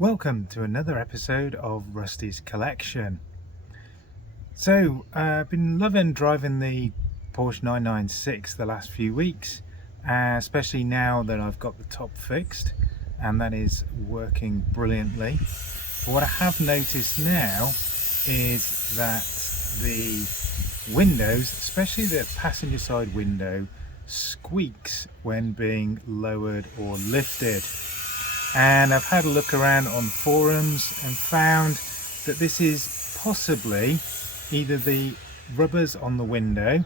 Welcome to another episode of Rusty's Collection. So I've been loving driving the Porsche 996 the last few weeks, especially now that I've got the top fixed and that is working brilliantly. But what I have noticed now is that the windows, especially the passenger side window, squeaks when being lowered or lifted. And I've had a look around on forums and found that this is possibly either the rubbers on the window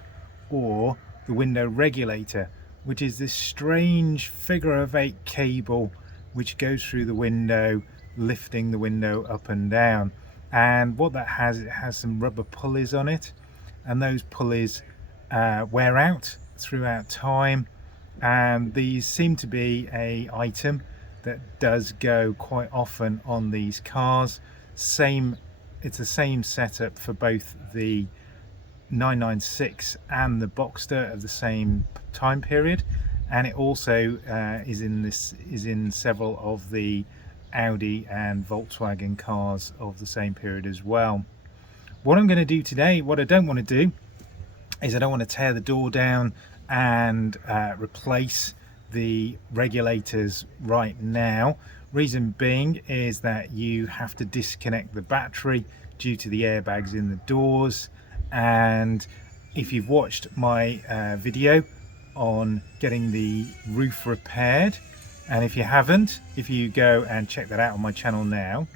or the window regulator, which is this strange figure of 8 cable which goes through the window, lifting the window up and down. And what that has, it has some rubber pulleys on it, and those pulleys wear out throughout time, and these seem to be an item that does go quite often on these cars. It's the same setup for both the 996 and the Boxster of the same time period, and it also is in several of the Audi and Volkswagen cars of the same period as well. What I'm going to do today, what I don't want to do, is I don't want to tear the door down and replace the regulators right now. Reason being is that you have to disconnect the battery due to the airbags in the doors, and if you've watched my video on getting the roof repaired, and if you haven't, if you go and check that out on my channel now,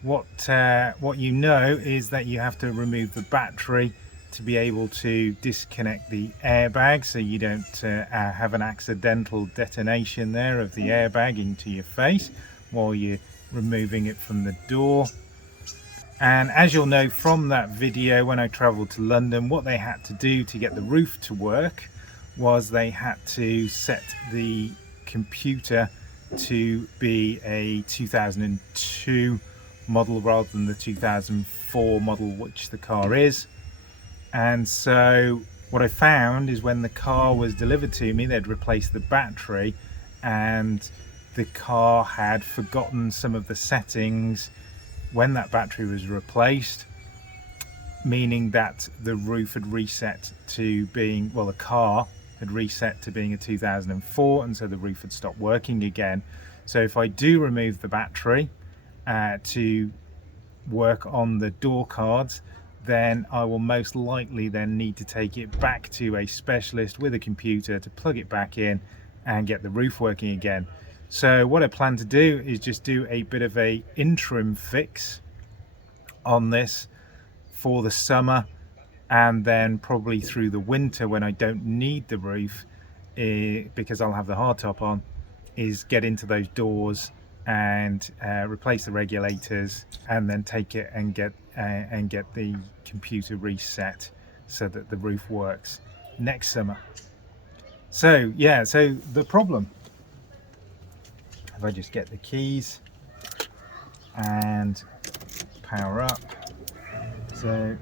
what you know is that you have to remove the battery to be able to disconnect the airbag, so you don't have an accidental detonation there of the airbag into your face while you're removing it from the door. And as you'll know from that video, when I travelled to London, what they had to do to get the roof to work was they had to set the computer to be a 2002 model rather than the 2004 model which the car is. And so what I found is when the car was delivered to me, they'd replaced the battery, and the car had forgotten some of the settings when that battery was replaced, meaning that the roof had reset to being, well, the car had reset to being a 2004, and so the roof had stopped working again. So if I do remove the battery to work on the door cards, then I will most likely then need to take it back to a specialist with a computer to plug it back in and get the roof working again. So what I plan to do is just do a bit of a interim fix on this for the summer, and then probably through the winter when I don't need the roof because I'll have the hardtop on, is get into those doors and replace the regulators, and then take it and get the computer reset so that the roof works next summer. So yeah, so the problem, if I just get the keys and power up, so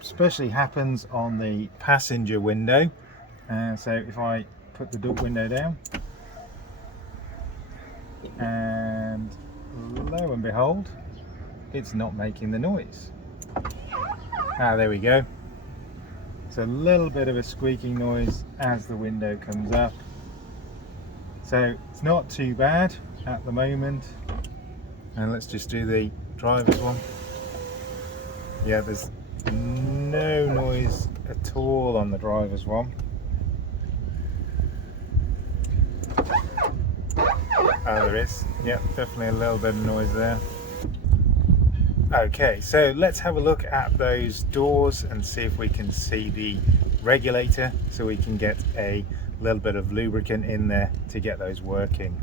especially happens on the passenger window, so if I put the door window down, and lo and behold, it's not making the noise. There we go. It's a little bit of a squeaking noise as the window comes up, so it's not too bad at the moment. And let's just do the driver's one. Yeah, there's no noise at all on the driver's one. There is, yeah, definitely a little bit of noise there. Okay, so let's have a look at those doors and see if we can see the regulator, so we can get a little bit of lubricant in there to get those working.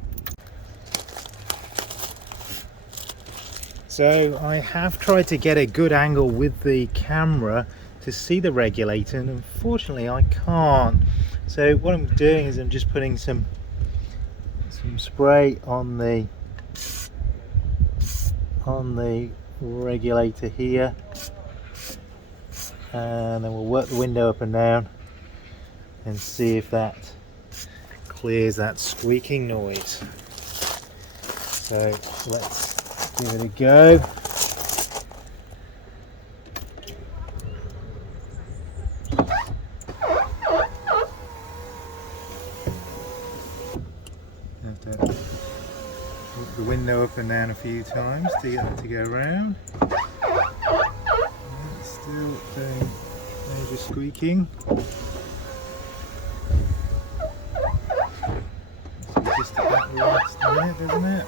So I have tried to get a good angle with the camera to see the regulator, and unfortunately I can't. So what I'm doing is I'm just putting some spray on the regulator here, and then we'll work the window up and down and see if that clears that squeaking noise. So let's Give it a go. Have to put the window up and down a few times to get it to go round. It's still doing major squeaking. So just about the last minute, doesn't it?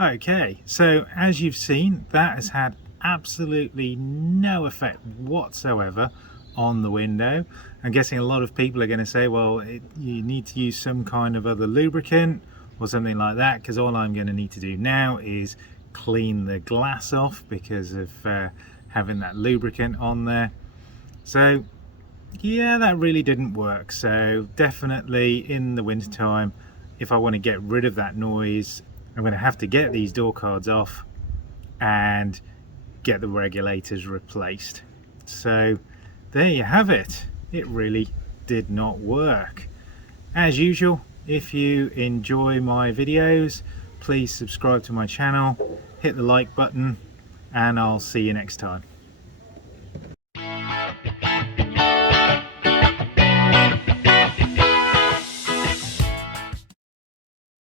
Okay, so as you've seen, that has had absolutely no effect whatsoever on the window. I'm guessing a lot of people are going to say, well, you need to use some kind of other lubricant or something like that, because all I'm going to need to do now is clean the glass off because of having that lubricant on there. So yeah, that really didn't work. So definitely in the wintertime, if I want to get rid of that noise, I'm going to have to get these door cards off and get the regulators replaced. So there you have it. It really did not work. As usual, if you enjoy my videos, please subscribe to my channel, hit the like button, and I'll see you next time.